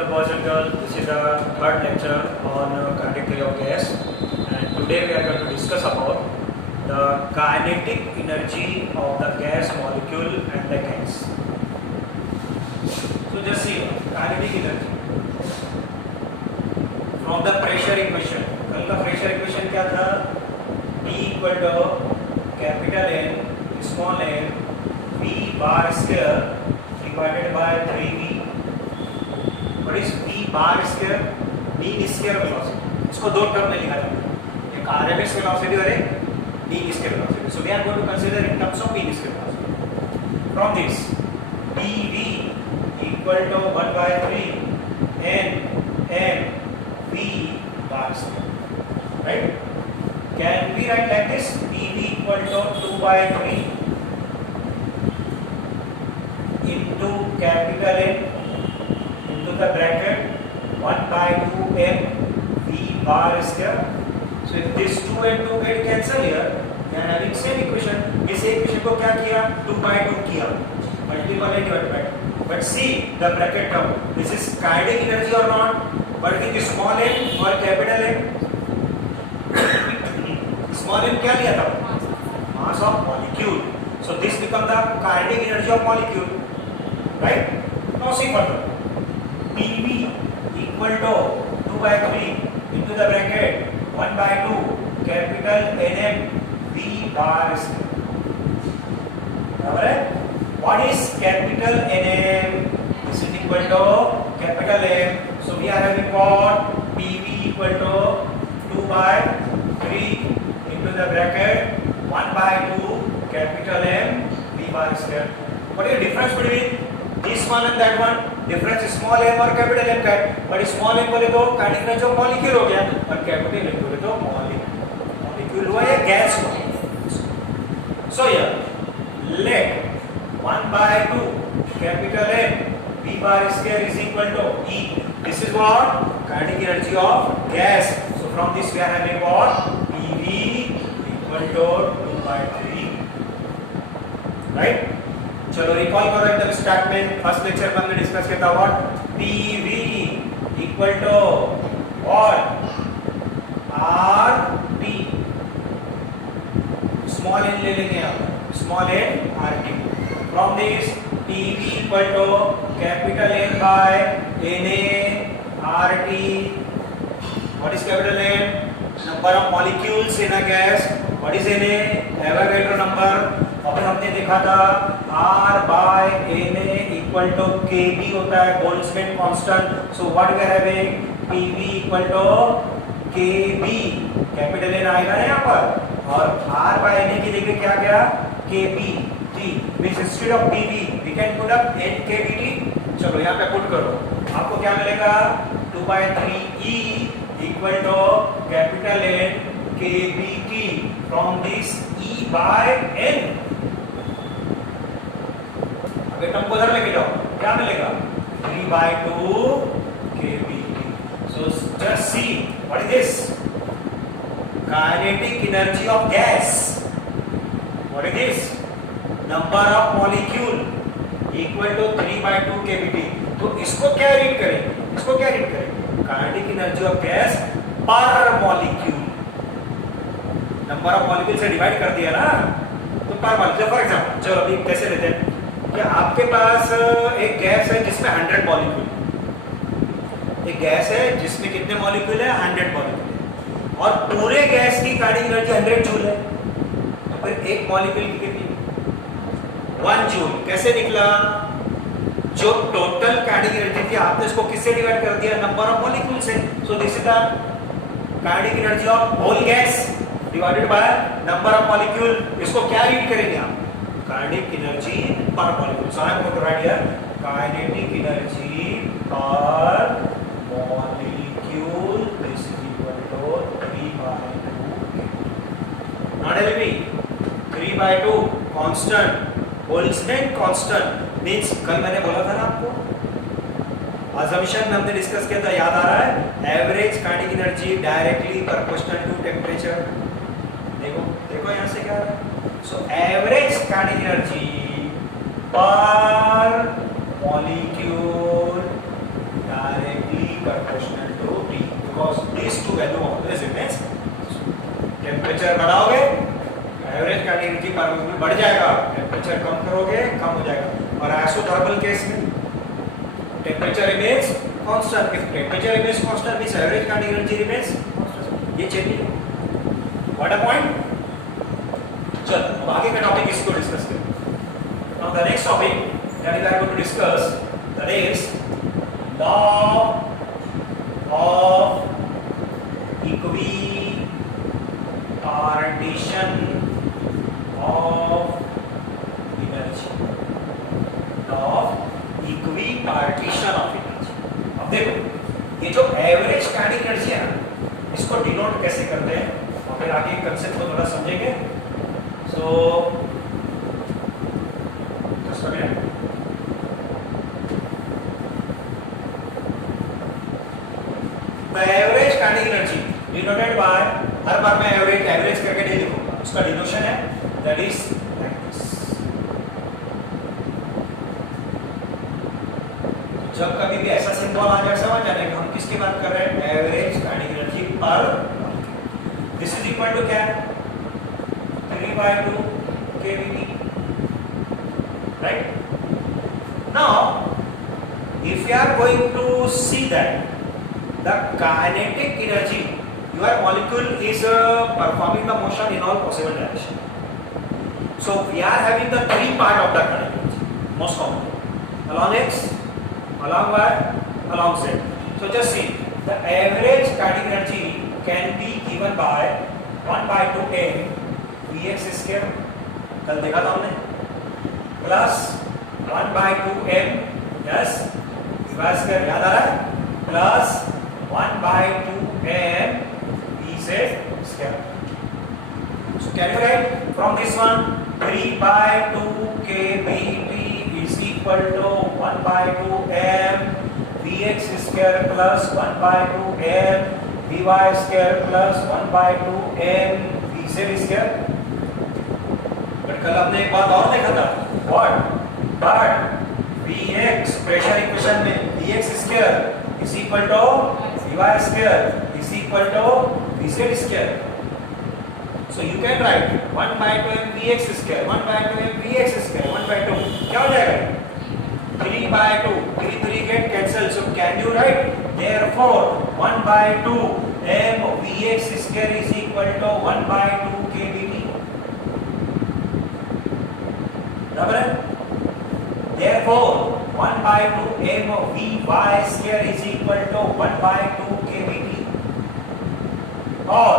Hello boys and girls, this is our third lecture on kinetic theory of gas, and today we are going to discuss about the kinetic energy of the gas molecule and the gas. So just see kinetic energy from the pressure equation. कल का pressure equation क्या था? P equal to capital N small n V bar square divided by 3V. What is V bar square? Mean square velocity. इसको दो term में लिखा जाता है, एक RMS velocity और एक mean square velocity. So we are going to consider in terms of mean square velocity. From this, dV equal to 1 by 3 N V bar square. Right? Can we write like this? dV equal to 2 by 3 into capital N into the bracket 1 by 2 n V bar square. So if this 2 and 2 get cancel here, we are having same equation. इस equation को क्या किया? 2 by 2 किया, multiply and divide by 2. But see the bracket term. This is kinetic energy or not? But with small n or capital N. Small n क्या लिया था? Mass of molecule. So this become the kinetic energy of molecule. Right? Now see further. PV equal to 2 by 3 into the bracket 1 by 2 capital Nm V bar square. बराबर है? What is capital Nm? This is equal to capital M. So we are having what? PV equal to 2 by 3 into the bracket 1 by 2 capital M V bar square. What is the difference between this one and that one? Difference small m और capital M का है, but small m बोले तो kinetic energy of molecule हो गया और capital M बोले तो molecule हुआ या gas हुआ. So here let 1 by 2 capital M V bar square is equal to E. This is what? Kinetic energy of gas. So from this we are having what? PV equal to 2 by 3. Right? चलो recall करो एकदम start में. First lecture में हमने discuss किया था what? PV equal to what? RT. Small n ले लेंगे आप, small n RT. From this PV equal to capital N by Na RT. What is capital N? Number of molecules in a gas. What is Na? Avogadro number. अभी हमने देखा था R by Na equal to Kb होता है, Boltzmann constant. So what we are having? Pv equal to Kb. Capital N आएगा ना यहाँ पर, और R by Na की जगह क्या गया? Kb. T. Means instead of Pv we can put up NKBT. चलो यहाँ पे पुट करो, आपको क्या मिलेगा? 2 by 3 E equal to capital N KBT. From this E by N. Term को उधर लेके जाओ, क्या मिलेगा? 3 by 2 kBT. So just see what is this? Kinetic energy of gas. What is this? Number of molecule equal to 3 by 2 kBT. तो इसको क्या read करें? इसको क्या रीड करें? Kinetic energy of gas per molecule. Number of molecule से divide कर दिया ना, तो पर मॉलिक्यूल. फॉर एग्जांपल चलो अभी कैसे लेते हैं कि आपके पास एक गैस है जिसमें 100 मॉलिक्यूल. एक गैस है जिसमें कितने मॉलिक्यूल है? 100 मॉलिक्यूल. और पूरे गैस की काइनेटिक एनर्जी 100 जूल है. तो फिर एक मॉलिक्यूल की कितनी? 1 जूल. कैसे निकला? जो टोटल काइनेटिक एनर्जी थी आपने इसको किससे डिवाइड कर दिया? नंबर ऑफ मॉलिक्यूल से. So this is the kinetic energy of whole gas divided by number of molecule. इसको क्या रीड करेंगे आप? Kinetic energy per molecule. So I am going to write here kinetic energy per molecule. This is equal to 3 by 2. Not help me. 3 by 2 constant. Boltzmann constant means कल मैंने बोला था ना आपको, assumption में हमने डिस्कस किया था, याद आ रहा है? Average kinetic energy directly proportional to temperature. देखो देखो यहाँ से क्या है? So average kinetic energy per molecule directly बढ़ जाएगा, टेम्परेचर कम करोगे कम हो जाएगा। और आइसोथर्मल केस में temperature remains constant, if temperature remains constant means average kinetic energy remains constant, ये चेंज नहीं होगा। What a point. चल अब आगे का टॉपिक इसको डिस्कस करें। Now the next topic that we are going to discuss that is law of equipartition of energy, law of equipartition of energy. अब देखो ये जो एवरेज काइनेटिक एनर्जी है ना, इसको डिनोट कैसे करते हैं और फिर आगे कंसेप्ट को थोड़ा समझेंगे। So just a minute. The average kinetic energy denoted by, हर बार मैं एवरेज करके नहीं लिखूंगा, उसका डिनोशन है दैट इज लाइक दिस। जब कभी भी ऐसा सिंबल आ जाए समझ जाने कि हम किसकी बात कर रहे हैं, एवरेज काइनेटिक एनर्जी पर। दिस इज इक्वल टू क्या, 3/2 kVT, right. Now if you are going to see that the kinetic energy, your molecule is performing the motion in all possible direction. So we are having the three part of the kinetic energy most commonly, along x, along y, along z. So just see the average kinetic energy can be given by 1/2m vx square, कल देखा था हमने, plus 1/2m yes y square याद आ रहा है, plus 1/2m vz square. So can you write from this one 3/2 kBT is equal to 1/2m vx square plus 1/2m vy square plus 1/2m vz square. But कल हमने एक बात और देखा था, what, but Vx pressure equation में Vx square is equal to Vy square is equal to Vz square. So you can write 1/2m Vx square 1/2m Vx square 1/2 क्या हो जाएगा, 3/2, 3 get cancel. So can you write therefore 1/2m Vx square is equal to 1/2 kBT, बराबर है. Therefore, 1/2m Vy square is equal to 1/2 kBT, और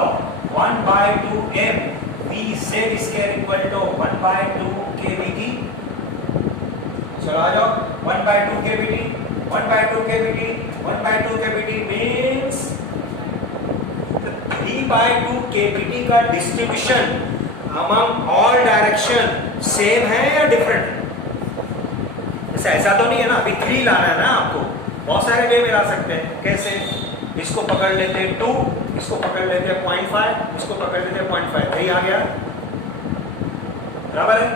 1/2m Vz square equal to 1/2 kBT. चलो आ जाओ, 1/2 kBT, 1/2 kBT, 1/2 kBT means 3/2 kBT का distribution among all direction same है या different है? ऐसा तो नहीं है ना, अभी 3 लाना है ना आपको, बहुत सारे वे में ला सकते हैं. कैसे, इसको पकड़ लेते हैं 2, इसको पकड़ लेते हैं 0.5, इसको पकड़ लेते हैं 0.5, 3 आ गया, बराबर है.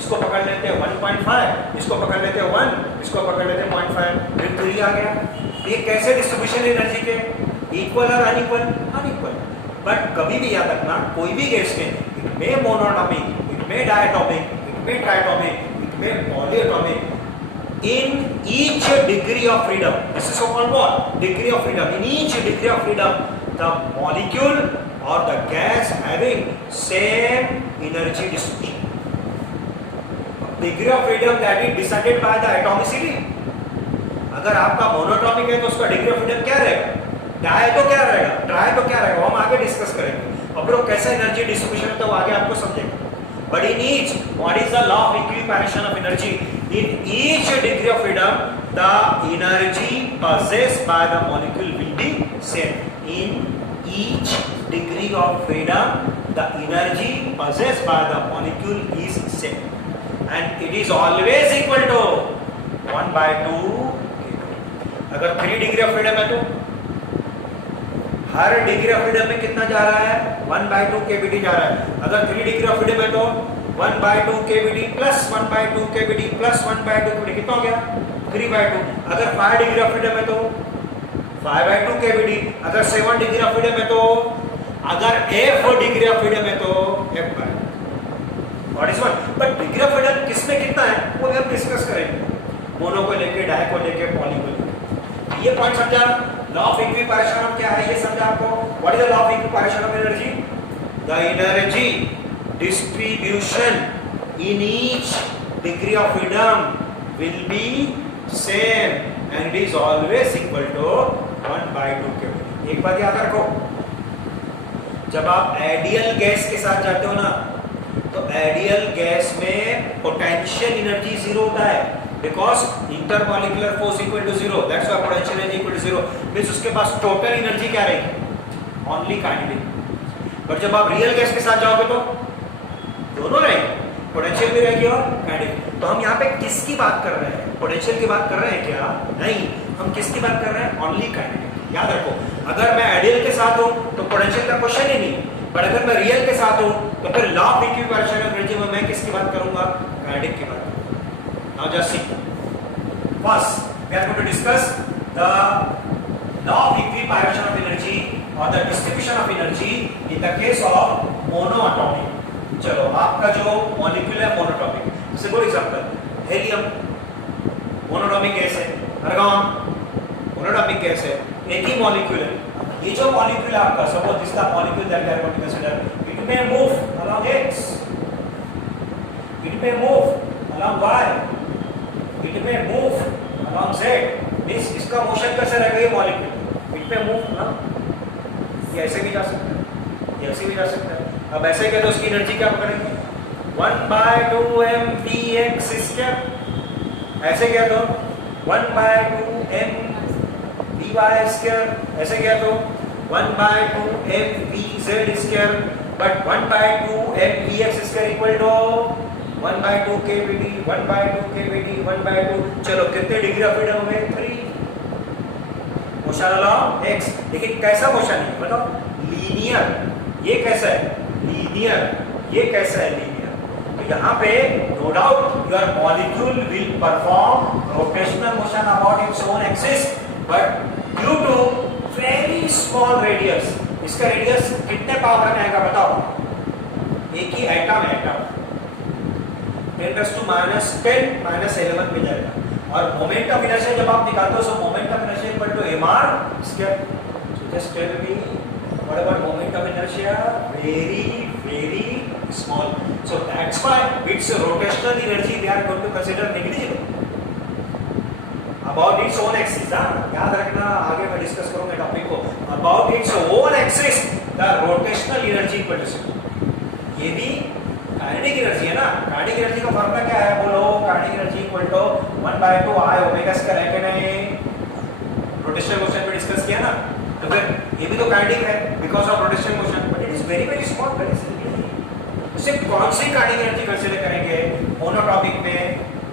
इसको पकड़ लेते हैं 1.5, इसको पकड़ लेते हैं 1, इसको पकड़ लेते हैं 0.5, फिर 3 आ गया. ये कैसे डिस्ट्रीब्यूशन एनर्जी के, इक्वल और अनइक्वल, अनइक्वल. बट कभी भी याद रखना, कोई भी गैस के, it may monoatomic, it may diatomic, it may triatomic, it may polyatomic, in each degree of freedom, this is so called what, degree of freedom, in each degree of freedom the molecule or the gas having same energy distribution. Degree of freedom that is decided by the atomicity. अगर आपका monoatomic है तो उसका degree of freedom क्या रहेगा, die तो क्या रहेगा, ट्राई तो क्या रहेगा, हम आगे डिस्कस करेंगे. अब लोग कैसा एनर्जी डिस्ट्रीब्यूशन है तो आगे आपको समझेंगे. But in each, what is the law of equiparation of energy? In each degree of freedom, the energy possessed by the molecule will be same. In each degree of freedom, the energy possessed by the molecule is same, and it is always equal to 1/2. अगर 3 degree of freedom है तो हर degree of freedom में कितना जा रहा है, 1/2 kBT जा रहा है. अगर 3 डिग्री ऑफ फ्रीडम है तो 1/2 kBT plus 1/2 kBT plus 1/2 kBT कितना हो गया, 3/2. अगर 5 डिग्री ऑफ फ्रीडम है तो 5/2 kBT. अगर 7 डिग्री ऑफ फ्रीडम है तो, अगर 8 डिग्री ऑफ फ्रीडम है तो f/2. What is one, but degree of freedom किसमें कितना है वो हम डिस्कस करेंगे, मोनो को लेके, डाई को लेके, पॉली को लेके। ये पॉइंट समझा। लॉ ऑफ इक्विपारेशन क्या है ये समझा आपको। What is the law of equipartition of energy? The energy distribution in each degree of freedom will be same and it is always equal to 1/2 k. एक बात याद रखो, जब आप आइडियल गैस के साथ जाते हो ना, तो आइडियल गैस में पोटेंशियल एनर्जी जीरो होता है, because intermolecular force equal to zero, that's why potential energy equal to zero. Means उसके पास टोटल एनर्जी क्या रहेगी? Only kinetic. बट जब आप रियल गैस के साथ जाओगे तो दोनों रहेंगे, पोटेंशियल भी रहेगी और काइनेटिक। तो हम यहाँ पे किसकी बात कर रहे हैं? पोटेंशियल की बात कर रहे हैं क्या? नहीं, हम किसकी बात कर रहे हैं? Only kinetic. याद रखो, अगर मैं आइडियल के साथ हूं तो पोटेंशियल का क्वेश्चन ही नहीं, पर अगर मैं रियल के साथ हूं तो फिर law of equipartition of energy में मैं किसकी बात करूंगा? काइनेटिक की बात करूंगा। Now just see, first we are going to discuss the law of equipartition of energy और the distribution of energy in the case of monoatomic. चलो, आपका जो मॉलिक्यूल है मोनोटॉमिक, जैसे for example helium monoatomic gas है, argon monoatomic gas है, एक ही molecule है। ये जो मॉलिक्यूल है आपका, suppose this the molecule that we are going to consider, it may move along x, it may move along y, it may move along z। Means इसका motion कैसे रहेगा? ये molecule it may move along, ये ऐसे भी जा सकता है, ये ऐसे भी जा सकता है। अब ऐसे क्या, तो उसकी एनर्जी क्या पकड़ेंगे? 1/2 mvx स्क्वायर। ऐसे क्या तो 1/2 mvy स्क्वायर। ऐसे क्या तो 1/2 mvz square. But 1/2 mvx square equal to 1/2 kvd, 1/2 kvd, 1/2। चलो, कितने डिग्री ऑफ फ्रीडम में? 3। Motion along x। लेकिन कैसा मोशन है बताओ? लीनियर। ये कैसा है? लीनियर। ये कैसा है? लीनियर। तो यहाँ पे no doubt your molecule will perform rotational motion about its own axis, but due to very small radius. इसका रेडियस कितने पावर में आएगा बताओ? एक ही एटम है, एटम 10⁻10 -11 में जाएगा। और मोमेंट ऑफ इनर्शिया जब आप निकालते हो, so moment of inertia equal to mr square. So just tell me what about moment of inertia? Very small. So that's why its rotational energy we are going to consider negligible about its own axis। याद रखना, आगे मैं discuss करूंगा topic को। about its own axis the rotational energy equal to, ये भी kinetic energy है ना। काइनेटिक एनर्जी का फॉर्मूला क्या है बोलो? Kinetic energy equal to 1/2 I omega square है कि नहीं? रोटेशनल मोशन पे डिस्कस किया ना, तो फिर ये भी तो काइनेटिक है because of rotational motion, but it is very small, very simple. सिर्फ कौन सी काइनेटिक एनर्जी कंसीडर करेंगे मोनोटॉमिक में?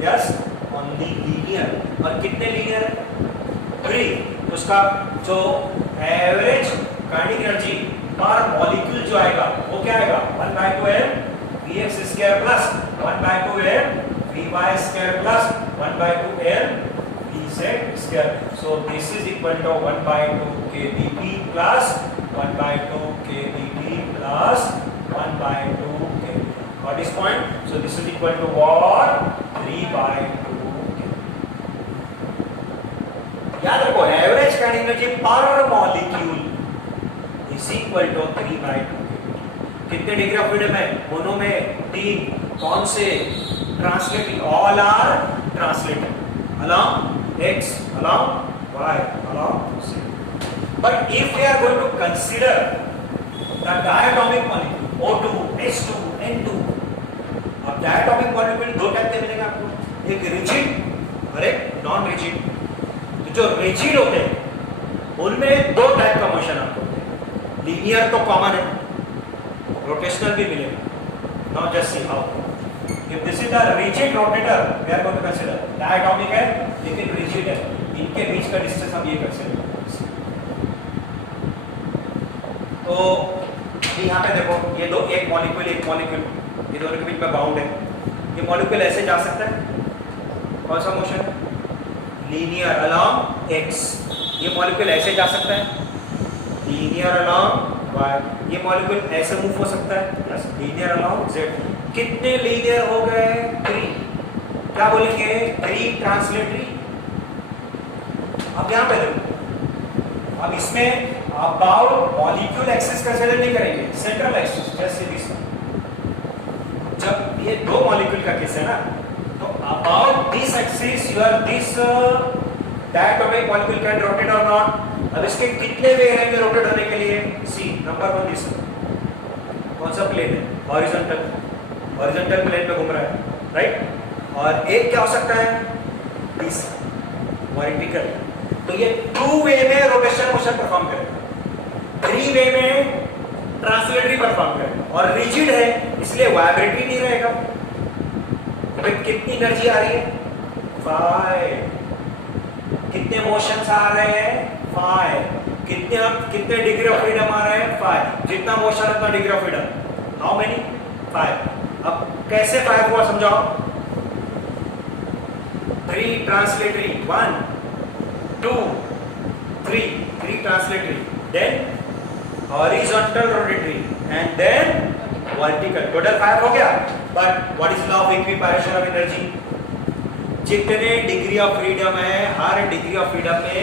Yes, only linear. और कितने लीनियर? 3। उसका जो average kinetic energy per molecule जो आएगा वो क्या आएगा? 1/2 mvx square plus 1/2 mvy square plus 1/2 mvz square. So this is equal to 1/2 kdp plus 1/2 kdt plus 1/2 kd. Got this point? So this is equal to what? 3/2 kd. याद रखो, average kinetic energy per molecule is equal to 3/2 kd। कितने degree of freedom है? Mono में 3। कौन से? Translating, all are translating along x, along y, along z. But if we are going to consider the diatomic molecule O2, H2, N2, अब diatomic molecule दो type के मिलेगा आपको, एक रिजिड और एक नॉन रिजिड। तो जो रिजिड होते हैं उनमें दो टाइप का मोशन आपको होता है। लीनियर तो कॉमन है, रोटेशनल भी मिलेगा। Now just see how. If this is the rigid rotator, we are going to consider diatomic है लेकिन rigid है, इनके बीच का डिस्टेंस हम ये कंसीडर करेंगे। तो यहाँ पे देखो, ये दो, एक मॉलिक्यूल ये दोनों के बीच में बाउंड है। ये मॉलिक्यूल ऐसे जा सकता है, कौन सा मोशन है? Linear along x। ये मॉलिक्यूल ऐसे जा सकता है, लीनियर अलोंग y। ये मॉलिक्यूल ऐसे मूव हो सकता है, लीनियर अलोंग z। कितने लीनियर हो गए? 3। क्या बोलेंगे? 3 ट्रांसलेटरी। अब यहां पे देखो, अब इसमें अबाउट मॉलिक्यूल एक्सिस कंसीडर नहीं करेंगे, सेंट्रल एक्सिस जैसे दिस। जब ये दो मॉलिक्यूल का केस है ना, तो about this axis your this diatomic molecule can rotate और नॉट। अब इसके कितने वे रहेंगे रोटेट होने के लिए? See number 1 this. कौन सा प्लेन है? हॉरिजॉन्टल। हॉरिजॉन्टल प्लेन पे घूम रहा है, राइट। और एक क्या हो सकता है? This vertical. तो ये 2 वे में रोटेशन मोशन परफॉर्म करेगा, 3 वे में ट्रांसलेटरी परफॉर्म करेगा, और रिजिड है इसलिए वाइब्रेटरी नहीं रहेगा। तो कितनी एनर्जी आ रही है? 5। कितने मोशंस आ रहे हैं? 5। कितने डिग्री ऑफ फ्रीडम आ रहे हैं? 5। जितना मोशन उतना degree of freedom. How many? 5। अब कैसे 5 हुआ समझाओ। 3 translatory, 1 2 3 translatory, then horizontal rotatory, and then vertical. Total 5 हो गया। But what is law of equipartition of energy? जितने डिग्री ऑफ फ्रीडम है, हर डिग्री ऑफ फ्रीडम में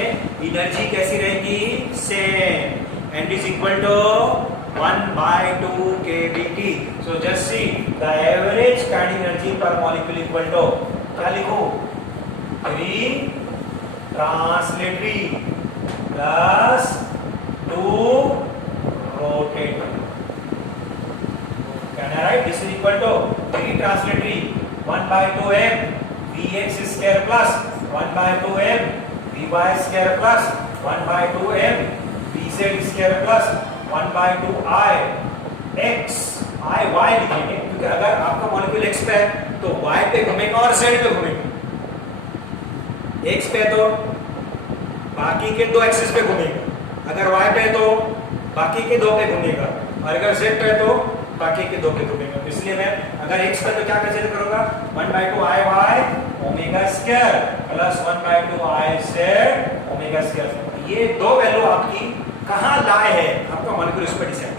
एनर्जी कैसी रहेगी? Same. And is equal to 1/2 kBT। So just see the average kinetic energy per molecule equal to क्या लिखो? 3 translatory plus 2 rotatory. Can I write this is equal to 3 translatory 1/2 m Vx square plus 1/2 m Vy square plus 1/2 m Vz square plus 1/2 I x I y लिखेंगे, क्योंकि अगर आपका molecule x पे है तो y पे घूमेगा और z पे घूमेगा। x पे तो बाकी के 2 एक्सिस पे घूमेगा, अगर y पे तो बाकी के 2 पे घूमेगा, और अगर z पे तो बाकी के 2 पे घूमेगा। तो इसलिए मैं अगर x पे तो क्या कंसीडर करूंगा? 1/2 I y omega square plus 1/2 I z omega square. ये 2 वैल्यू आपकी कहां लाए है? आपका मॉलिक्यूल इस पे decide.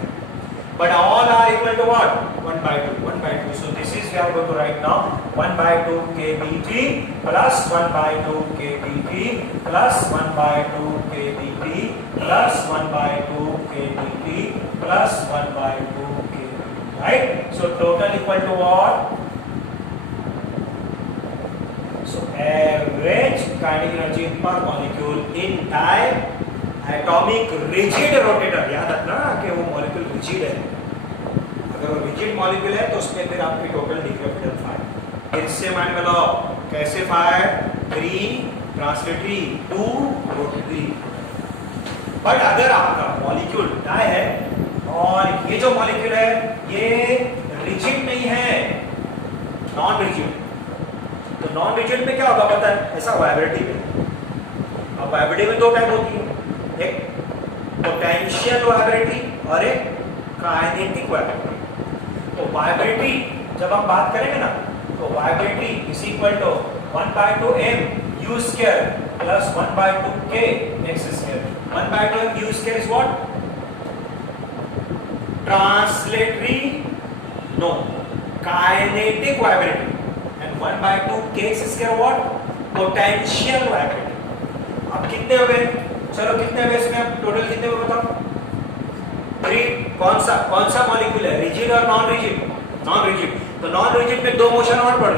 But all are equal to what? 1/2. So this is we are going to write now 1/2 kBT plus 1/2 kBT plus 1/2 kBT plus 1/2 kBT plus 1/2 kBT. Right? So total equal to what? So average kinetic energy per molecule in time atomic rigid rotator. याद रखना कि वो molecule rigid है। अगर वो rigid molecule है तो उसमें फिर आपकी टोटल डिग्री ऑफ फ्रीडम 5। फिर से माइंड में लाओ, कैसे 5? 3 ट्रांसलेटरी 2 रोटेटरी। बट अगर आपका मॉलिक्यूल डाई है और ये जो मॉलिक्यूल है ये रिजिड नहीं है, नॉन रिजिड, तो नॉन रिजिड में क्या होगा पता है? ऐसा वाइब्रेटिव है। अब वाइब्रेटिव में 2 टाइप होती है, एक पोटेंशियल वाइब्रेटरी और एक काइनेटिक वाइब्रेटरी। तो वाइब्रेटरी जब हम बात करेंगे ना, तो vibratory is equal to 1/2 m u square plus 1/2 k x square. 1/2 m u square is what? Translatory, no, kinetic vibratory. And 1/2 k x square what? Potential vibratory. अब कितने हो गए? चलो कितने हुए इसमें? टोटल कितने हुए बताओ? 3। कौन सा मॉलिक्यूल है? रिजिड और नॉन रिजिड? Non rigid. तो नॉन रिजिड में 2 मोशन और बढ़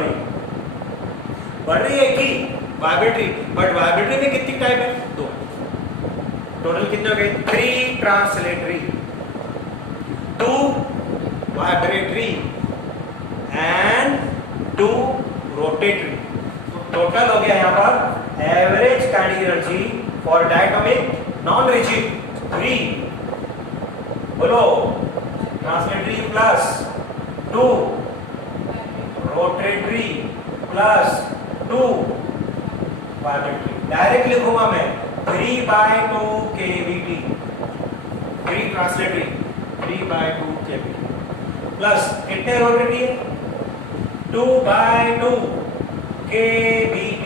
रही है कि वाइब्रेटरी। बट वाइब्रेटरी में कितनी टाइप है? 2। टोटल कितने हो गए? 3 ट्रांसलेटरी 2 वाइब्रेटरी एंड 2 रोटेटरी। तो टोटल हो गया यहाँ पर average kinetic energy for diatomic non-rigid 3, बोलो, translatory plus 2 rotatory plus 2 vibratory. Direct लिखूंगा मैं 3/2 kBT, 3 ट्रांसलेटरी 3/2 kBT प्लस कितने रोटेटरी है? 2/2 kBT,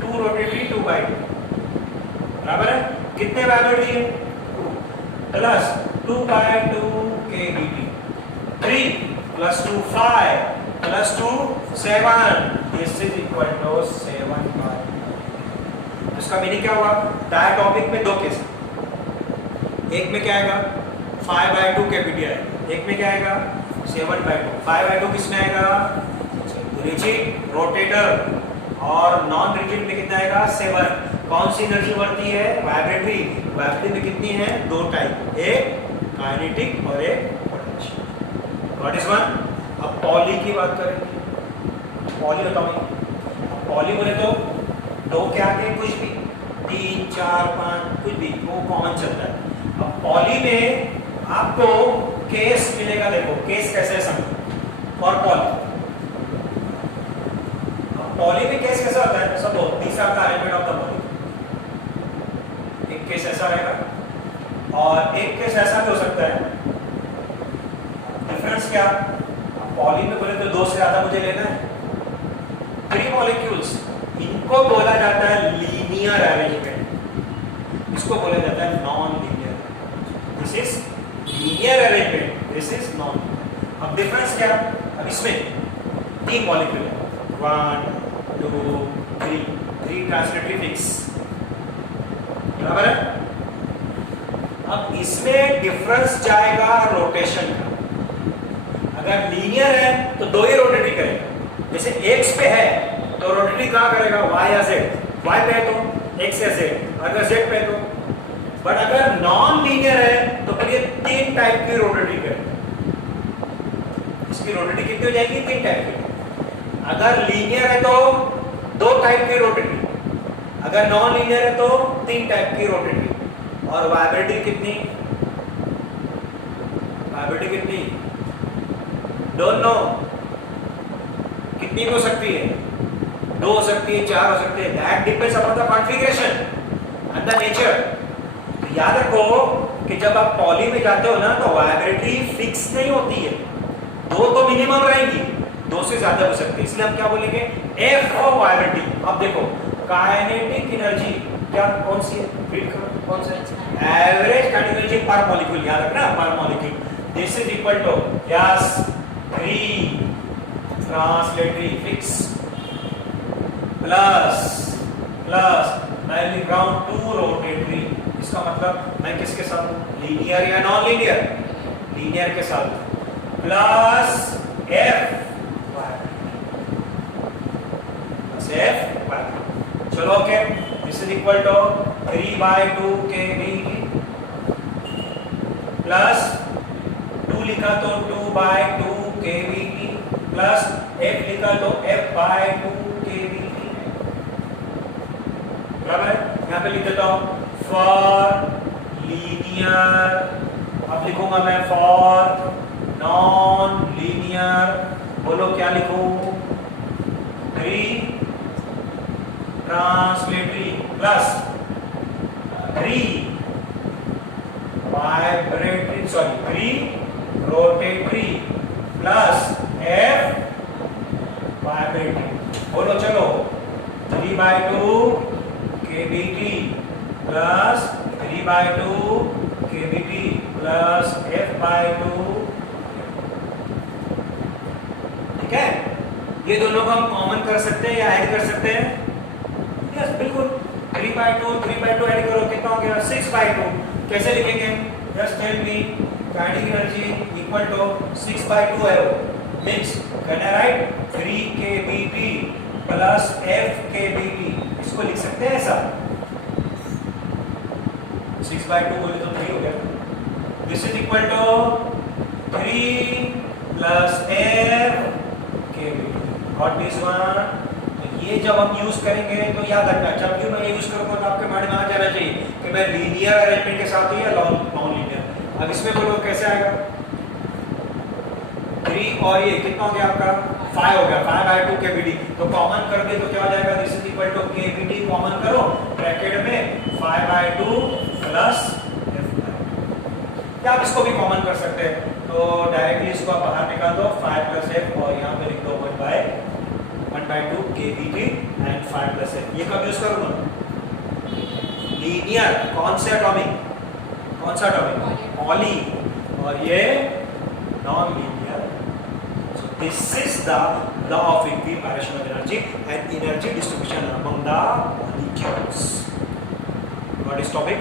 2 रोटेटरी 2/2 बराबर है। कितने वाइब्रेटरी है? 2 plus 2/2 kBT, 3 plus 2 5 plus 2 7, this is equal to 7 by. इसका मीनिंग क्या हुआ? डायटॉपिक में दो केस, एक में क्या आएगा 5 बाय 2 कैपिटी आएगा, एक में क्या आएगा 7 बाय 2। 5 बाय 2 किसमें आएगा? रिजिड रोटेटर, और नॉन रिजिड में कितना आएगा 7। कौन सी एनर्जी बढ़ती है? वाइब्रेटरी। वाइब्रेटरी में कितनी है? दो टाइप, एक काइनेटिक और एक पोटेंशियल। What is one? अब पॉली की बात करें, पॉली बताओ। पॉली बोले तो दो के आगे कुछ भी 3 4 5 कुछ भी वो कॉमन चलता है। अब पॉली में आपको केस मिलेगा, देखो केस कैसे समझो फॉर पॉली। पॉली में केस कैसा होता है? सब तीसरा का एलिमेंट ऑफ द पॉली, एक केस ऐसा रहेगा और एक केस ऐसा भी हो सकता है। डिफरेंस क्या? पॉली में बोले तो दो से ज्यादा मुझे लेना है, 3 मॉलिक्यूल्स, इनको बोला जाता है लीनियर अरेंजमेंट, इसको बोला जाता है non linear. This is linear arrangement, this is non. अब डिफरेंस क्या? अब इसमें 3 मॉलिक्यूल है, 1 2 3 ट्रांसलेटरी फिक्स, बराबर है। अब इसमें डिफरेंस जाएगा रोटेशन का। अगर लीनियर है तो दो ही रोटेटरी करेगा, जैसे एक्स पे है तो रोटेटरी कहां करेगा? वाई या जेड। वाई पे है तो एक्स या जेड, अगर जेड पे है तो। बट अगर नॉन लीनियर है तो फिर ये 3 टाइप की रोटेटरी करेगा। इसकी रोटेटरी कितनी हो जाएगी? 3 टाइप की। अगर लीनियर है तो 2 टाइप की रोटेटरी, अगर नॉन लीनियर है तो 3 टाइप की रोटेटरी। और वाइब्रेटरी कितनी? वाइब्रेटरी कितनी? Don't know. कितनी हो सकती है? 2 हो सकती है, 4 हो सकती है। That depends upon the configuration and the nature. तो याद रखो कि जब आप पॉली में जाते हो ना तो वाइब्रेटरी फिक्स नहीं होती है, 2 तो मिनिमम रहेंगी, 2 से ज्यादा हो सकती है। इसलिए हम क्या बोलेंगे? F of vibratory. अब देखो काइनेटिक एनर्जी क्या कौन सी है? रीड करो कौन सा है? Average kinetic energy per molecule, याद रखना per molecule. This is equal to yes 3 translatory fix plus मैं लिख रहा हूं 2 रोटेटरी। इसका मतलब मैं किसके साथ हूं? लीनियर या नॉन लीनियर? लीनियर के साथ। प्लस एफ, चलो okay. This is equal to 3 by 2 kV plus 2 लिखा तो 2 बाय 2 kV प्लस f लिखा तो f बाय 2 kV। बराबर है? यहाँ पे लिख देता हूं फॉर लीनियर, अब लिखूंगा मैं फॉर नॉन लीनियर। बोलो क्या लिखूं? 3 translatory plus 3 vibratory, sorry 3 rotatory plus f vibratory. बोलो चलो 3 by 2 kBT plus 3 by 2 kBT plus f by 2। ठीक है? ये दोनों को हम कॉमन कर सकते हैं या ऐड कर सकते हैं? यस बिल्कुल। 3 बाय 2 ऐड करो, कितना हो गया? 6 बाय 2। कैसे लिखेंगे? Just tell me. Kinetic energy equal to 6 by 2 है वो, means can I write 3 kBT plus f kBT। इसको लिख सकते हैं ऐसा, 6 बाय 2 बोले तो 3 हो गया। This is equal to 3 plus f kBT। What is one? ये जब हम यूज करेंगे तो याद रखना, जब भी मैं ये यूज करूंगा तो आपके माइंड में आ जाना चाहिए कि मैं लीनियर अरेंजमेंट के साथ हूं या नॉन लीनियर। अब इसमें बोलो कैसे आएगा? 3 और ये कितना हो गया आपका? 5 हो गया। 5 बाय 2 kBT तो कॉमन कर दे तो क्या हो जाएगा? This is equal to kBT common करो ब्रैकेट में 5 बाय 2 प्लस f। आप इसको भी कॉमन कर सकते हैं तो डायरेक्टली इसको आप बाहर निकाल दो 5 प्लस f और यहाँ पे लिख दो 1 by 2 kBT and 5 plus f। ये कब यूज करूंगा? लीनियर। कौन से एटॉमिक? कौन सा एटॉमिक? पॉली। और ये non linear This is the law of equiparation of energy and energy distribution among the molecules. What is topic?